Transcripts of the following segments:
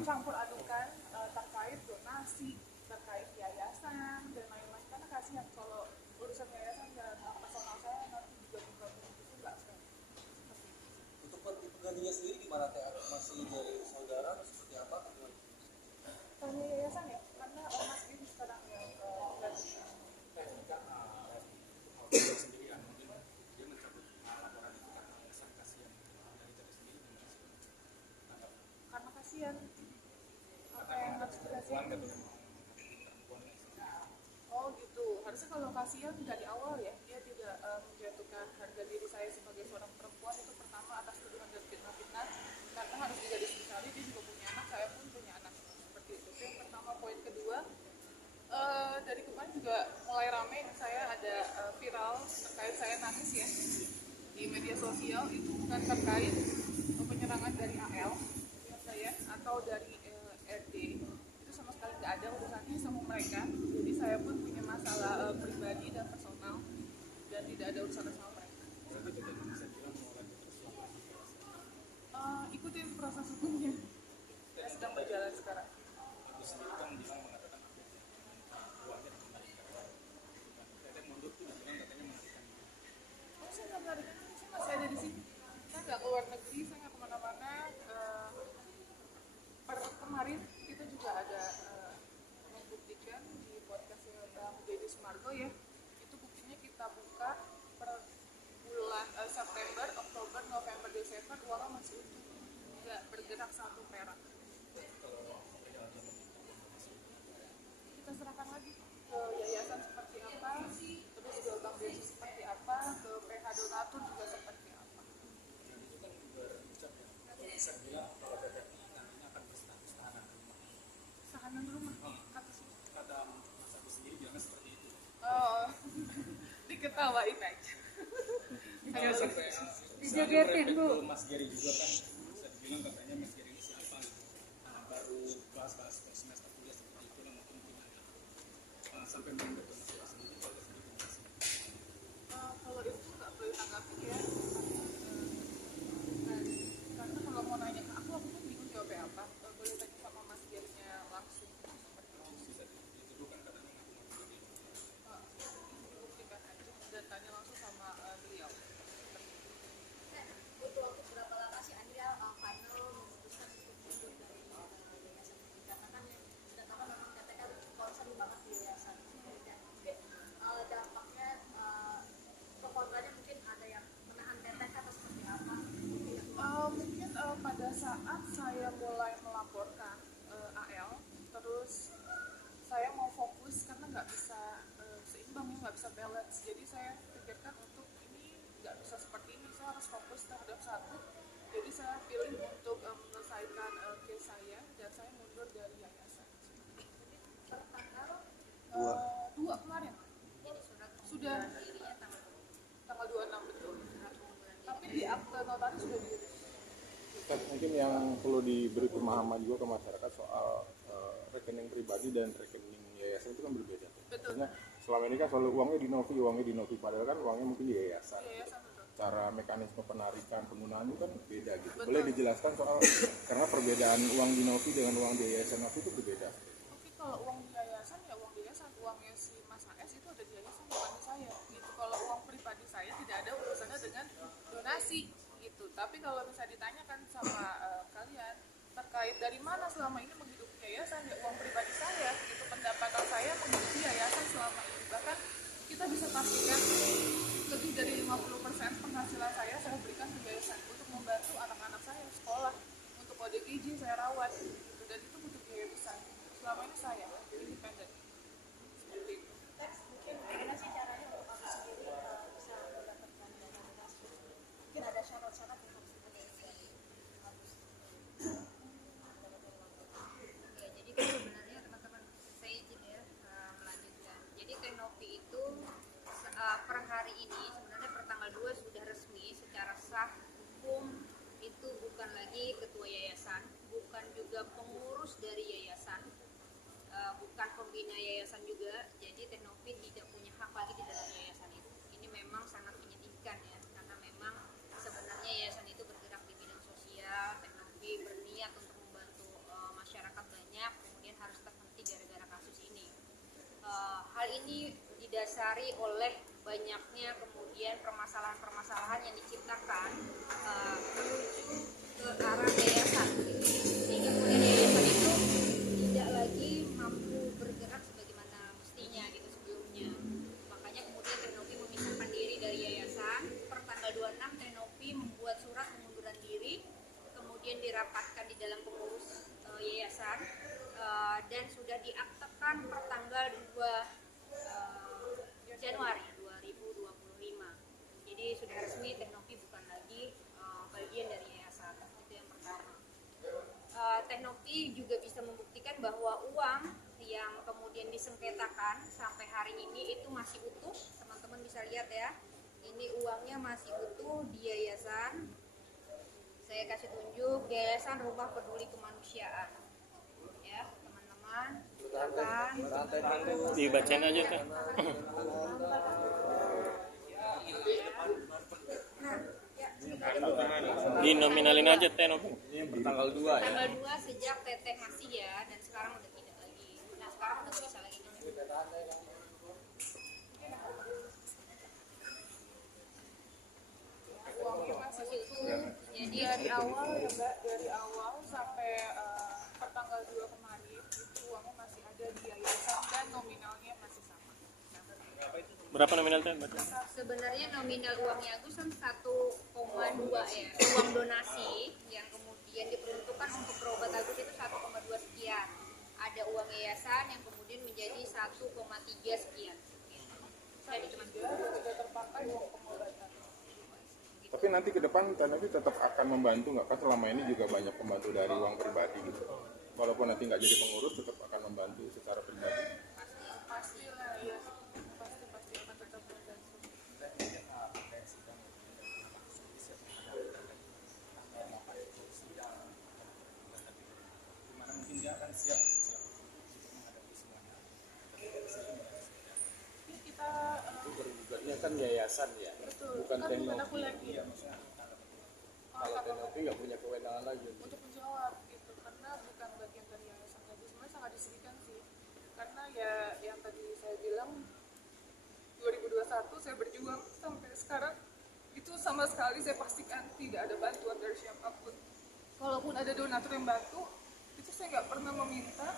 campur adukan terkait donasi, terkait yayasan dan lain-lain, karena kasihan kalau urusan yayasan dan personal saya nanti juga digabung itu nggak fair. Untuk penggantinya sendiri gimana teh? Masih dari saudara atau seperti apa? Tanya yayasan ya, karena Mas ini sekarang yang sendirian mungkin dia mencabut laporan itu karena alasan kasihan dari tadi sendiri karena kasihan. Apa yang harus dikasihan? Oh gitu, harusnya kalau kasihan dari awal ya, dia tidak menjatuhkan harga diri saya sebagai seorang perempuan itu pertama atas tuduhan dan fitnah-fitnah, karena harus digarisbawahi dia juga punya anak, saya pun punya anak, seperti itu. Itu yang pertama. Poin kedua, dari kemarin juga mulai rame saya ada viral terkait saya nangis ya di media sosial, itu bukan terkait penyerangan dari AL ya saya atau dari RD, itu sama sekali nggak ada urusannya sama mereka. Jadi saya pun punya masalah pribadi dan personal dan tidak ada urusannya sama mereka. Ikutin proses hukumnya yang sedang berjalan sekarang. Agus sendiri kan bilang mengatakan uangnya dikembalikan. Teteh mundur tuh bilang katanya menarikan. Oh, saya nggak melarikan diri, saya masih ada di sini. Saya nggak keluar negeri, saya nggak kemana-mana. Kemarin kita juga ada membuktikan di podcastnya Bang Deddy Sumargo ya, itu buktinya kita buka per bulan September, Oktober, November, Desember, uangnya masih utuh, nggak bergerak satu perak. Kita serahkan lagi ke yayasan seperti apa, terus ke Bang Deddy seperti apa, ke PH Donatur juga seperti apa. Itu kan juga ucap ya. Bisa bilang kalau teteh nantinya akan berstatus tahanan rumah. Tahanan rumah, kata sih. Kata Mas Agus sendiri bilangnya seperti itu. Oh, diketawain aja. Makanya sampai Dijogetin, Bu. ke Mas Geri juga kan bisa dibilang katanya Mas Geri ini siapa gitu. Baru bahas-bahas semester kuliah seperti itu lah mungkin gimana. Sampai menurut Mas Geri sendiri kalau sendiri masih. Kalau itu nggak perlu ditanggapi ya, karena kalau mau nanya ke aku kan bingung jawabnya apa. Boleh tanya sama Mas Gerinya langsung seperti itu. Bisa dituduhkan katanya ngaku-ngaku dia. Dibuktikan aja dan tanya langsung sama beliau. Butuh waktu berapa lama sih Anda final memutuskan untuk mundur dari yayasan ini? Karena kan yang sudah tahu memang teteh kan concern banget di yayasan ini, dan mungkin dampaknya ke keluarganya mungkin ada yang menahan teteh atau seperti apa? Mungkin pada saat saya mulai melaporkan AL, terus saya mau fokus karena nggak bisa seimbang ya, nggak bisa balance. Jadi saya pikirkan untuk ini nggak bisa seperti ini, saya harus fokus terhadap satu. Jadi saya pilih untuk menyelesaikan case saya dan saya mundur dari yayasan. Pertanggal 2 kemarin jadi surat sudah dirinya tanggal 26 betul. Tapi di akte notaris sudah diurus. Mungkin yang perlu diberi pemahaman juga ke masyarakat soal rekening pribadi dan rekening yayasan itu kan berbeda. Betul. Maksudnya selama ini kan selalu uangnya di Novi, padahal kan uangnya mungkin di yayasan. Yayasan betul. Cara mekanisme penarikan penggunaan itu kan beda gitu. Betul. Boleh dijelaskan soal karena perbedaan uang di Novi dengan uang di yayasan Novi itu berbeda. Oke, kalau uang di yayasan ya uang di yayasan, uangnya si Mas AS itu ada di yayasan bukan di saya gitu. Kalau uang pribadi saya tidak ada urusannya dengan donasi gitu. Tapi kalau bisa ditanyakan sama kalian terkait dari mana selama ini menghidupi yayasan, ya uang pribadi saya gitu, pendapatan saya menghidupi yayasan selama ini. Bahkan kita bisa pastikan lebih dari 50% penghasilan saya berikan ke yayasan untuk membantu anak-anak saya sekolah, untuk ODGJ saya rawat gitu, dan itu butuh biaya besar. Selama ini saya independen seperti itu. mungkin gimana sih caranya untuk kamu sendiri bisa mendapatkan dana donasi? Mungkin ada syarat-syarat yang harus dipenuhi dari kamu sendiri. Ya, jadi kan sebenarnya teman-teman saya izin ya melanjutkan. Jadi Teh Novi itu per hari ini sebenarnya per tanggal 2 sudah resmi secara sah hukum itu bukan lagi ketua yayasan, bukan juga pengurus dari yayasan, bukan pembina yayasan juga. Jadi Teh Novi tidak punya hak lagi di dalam yayasan itu. Ini memang sangat menyedihkan ya, karena memang sebenarnya yayasan itu bergerak di bidang sosial. Teh Novi berniat untuk membantu masyarakat didasari oleh banyaknya kemudian permasalahan-permasalahan yang diciptakan menuju ke arah yayasan, sehingga kemudian yayasan itu tidak lagi mampu bergerak sebagaimana mestinya gitu sebelumnya. Makanya kemudian Tenopi memisahkan diri dari yayasan. Per tanggal 26 Tenopi membuat surat pengunduran diri, kemudian dirapatkan di dalam pengurus yayasan, dan sudah diaktekan per tanggal 2 Januari 2025. Jadi sudah resmi Tenopi bukan lagi bagian dari yayasan. Itu yang pertama. Tenopi juga bisa membuktikan bahwa uang yang kemudian disengketakan sampai hari ini itu masih utuh. Teman-teman bisa lihat ya, ini uangnya masih utuh di yayasan. Saya kasih tunjuk Yayasan Rumah Peduli Kemanusiaan. Ya, teman-teman, silakan. Dibacain aja Teh. Dinominalin aja Teh Nopi. Tanggal 2 ya. Tanggal 2 sejak Teteh masih ya, dan sekarang udah tidak lagi. Nah, sekarang udah nggak bisa lagi. Uangnya masih utuh. Jadi Dari awal ya Mbak, dari awal sampai per tanggal 2 kemarin itu uangnya masih ada di yayasan dan nominalnya masih sama. Berapa nominal Teh? Baca. sebenarnya nominal uangnya Agus kan 1,2 ya, uang donasi yang kemudian diperuntukkan untuk berobat Agus itu 1,2 sekian. Ada uang yayasan yang kemudian menjadi 1,3 sekian. Jadi cuma Sudah terpakai uang pengobatan. Tapi nanti ke depan Tenopi tetap akan membantu nggak kan? Selama ini juga banyak pembantu dari uang pribadi gitu. Walaupun nanti nggak jadi pengurus, tetap akan membantu secara pribadi. Pastilah ya, pasti akan tetap membantu. Dimana mungkin dia akan siap menghadapi semuanya. Ini kita Bergugatnya kan yayasan ya, betul, bukan kan bukan aku Tenopi. lagi ya. Kalau Tenopi nggak punya kewenangan lagi. Untuk menjawab gitu, karena bukan bagian dari yayasan tadi, sebenarnya sangat disediakan sih, karena ya yang tadi saya bilang 2021 saya berjuang sampai sekarang itu sama sekali saya pastikan tidak ada bantuan dari siapapun. Kalaupun ada donatur yang bantu, itu saya nggak pernah meminta,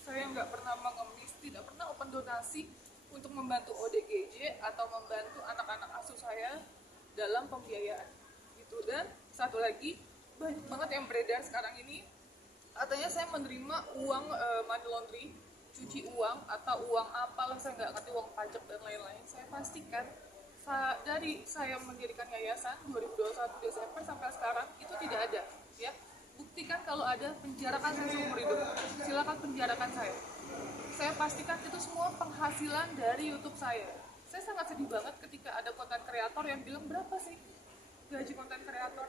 saya nggak pernah mengemis, tidak pernah open donasi untuk membantu ODGJ atau membantu anak-anak asuh saya dalam pembiayaan gitu. Dan satu lagi, banyak banget yang beredar sekarang ini katanya saya menerima uang money laundry, cuci uang atau uang apalah, saya nggak ngerti, uang pajak dan lain-lain. Saya pastikan dari saya mendirikan yayasan 2021 Desember sampai sekarang itu tidak ada ya. Buktikan kalau ada, penjarakan saya seumur hidup, silakan penjarakan saya. Saya pastikan itu semua penghasilan dari YouTube saya. Saya sangat sedih banget ketika ada konten kreator yang bilang berapa sih gaji konten kreator.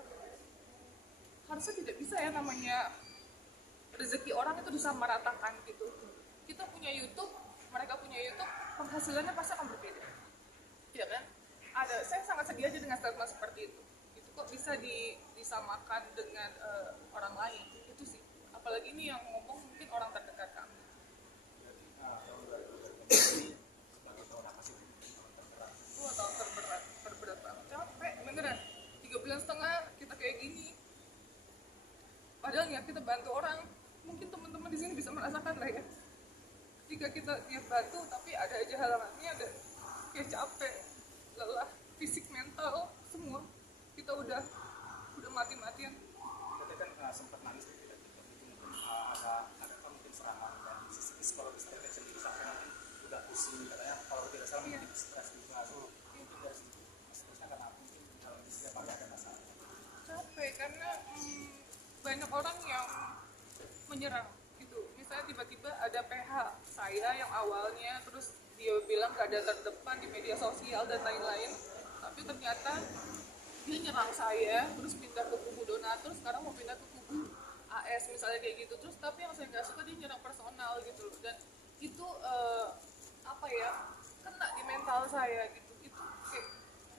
Harusnya tidak bisa ya, namanya rezeki orang itu disamaratakan gitu. Kita punya YouTube, mereka punya YouTube, penghasilannya pasti akan berbeda, ya kan? Saya sangat sedih aja dengan statement seperti itu. Itu kok bisa disamakan dengan orang lain, itu sih. Apalagi ini yang ngomong mungkin orang terdekat kami. Wah, tahun terberat banget, capek beneran. 3 bulan setengah kita kayak gini. Padahal ya kita bantu orang, mungkin teman-teman di sini bisa merasakan lah ya. Ketika kita niat bantu, tapi ada aja halangannya, ada kayak capek, lelah, fisik, mental, semua. Kita udah mati-matian. Kita kan sempat nangis ketika itu mungkin ada mungkin serangan dari sisi psikologis terkait sendiri sampai nanti udah pusing katanya kalau tidak salah mungkin stres juga. Itu dari seterusnya karena mungkin dalam dirinya pada ada masalah. Capek karena banyak orang yang menyerang gitu. Misalnya tiba-tiba ada PH saya yang awalnya, terus dia bilang gak ada terdepan di media sosial dan lain-lain, tapi ternyata dia nyerang saya, terus pindah ke kubu donatur, sekarang mau pindah ke kubu AS misalnya kayak gitu. Terus tapi yang saya nggak suka, dia nyerang personal gitu loh, dan itu apa ya, kena di mental saya gitu. Itu kayak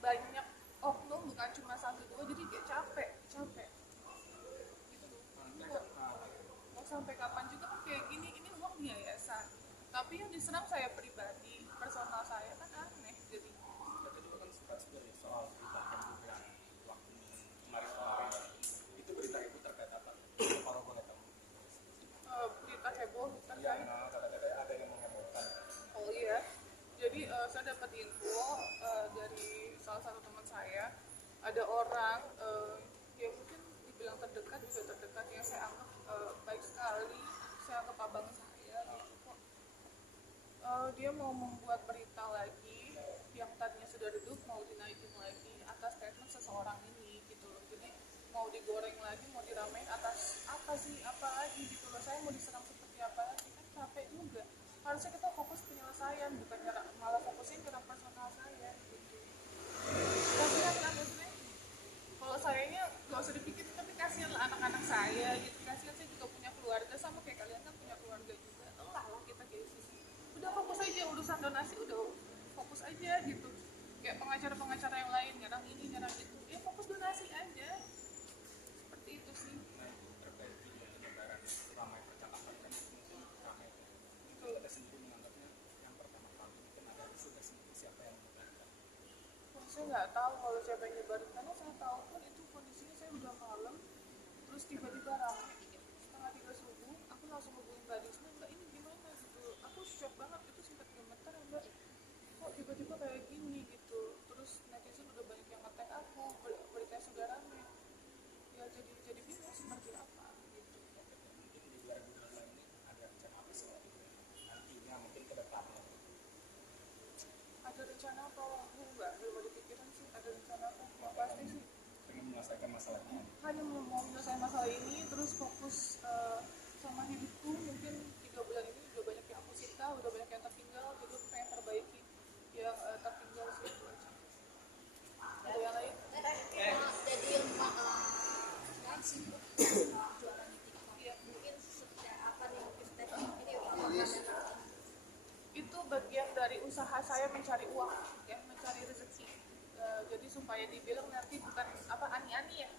banyak oknum, bukan cuma 1-2, jadi kayak capek gitu. Mau sampai kapan juga kan kayak gini, ini uang yayasan, tapi yang diserang saya pribadi, personal saya kan aneh. digoreng lagi, mau diramein atas apa sih, apa lagi gitu loh. Saya mau diserang seperti apa lagi, kan capek juga. Harusnya kita fokus penyelesaian, bukan malah fokusin nyerang personal saya gitu. Kasihan kan maksudnya, kalau sayanya gak usah dipikir, tapi kasihan lah anak-anak saya gitu. Kasihan, saya juga punya keluarga, sama kayak kalian kan punya keluarga juga. Lelah lah kita kayak gini. Udah fokus aja urusan donasi, udah fokus aja gitu. Kayak pengacara-pengacara yang lain nyerang ini nyerang itu, ya fokus donasi aja. Seperti itu sih. Nah, terkait juga penyebaran ramai percakapan kan mungkin ramai. Itu ada sendiri menganggapnya yang pertama kali mungkin ada sudah sendiri siapa yang menyebarkan. Saya nggak tahu kalau siapa yang nyebarin, karena saya tahu pun itu kondisinya saya udah malam, terus tiba-tiba ramai 2:30 subuh. Aku langsung hubungin Mbak Disna, Mbak ini gimana gitu. Aku shock banget, itu sempat gemetar ya Mbak, kok tiba-tiba kayak gini gitu. Terus netizen udah banyak yang nge-tag aku, beritanya sudah ramai. Ya jadi bingung seperti apa gitu. Mungkin di 2025 ini ada rencana apa sih nantinya mungkin ke depannya? Ada rencana apa? Enggak, belum ada pikiran sih. Ada rencana apa? Yang pasti sih Pengen menyelesaikan masalahnya. hanya mau menyelesaikan masalah ini, terus fokus sama hidupku. Mungkin 3 bulan ini udah banyak yang aku sita, udah banyak yang tertinggal, jadi aku pengen perbaiki yang tertinggal sih, itu aja. Ada yang lain? Jadi kan sibuk jualan di TikTok. Iya. Mungkin seperti apa nih mungkin teknik ini apa Itu bagian dari usaha saya mencari uang, ya, mencari rezeki. Jadi supaya dibilang nanti bukan apa ani-ani ya,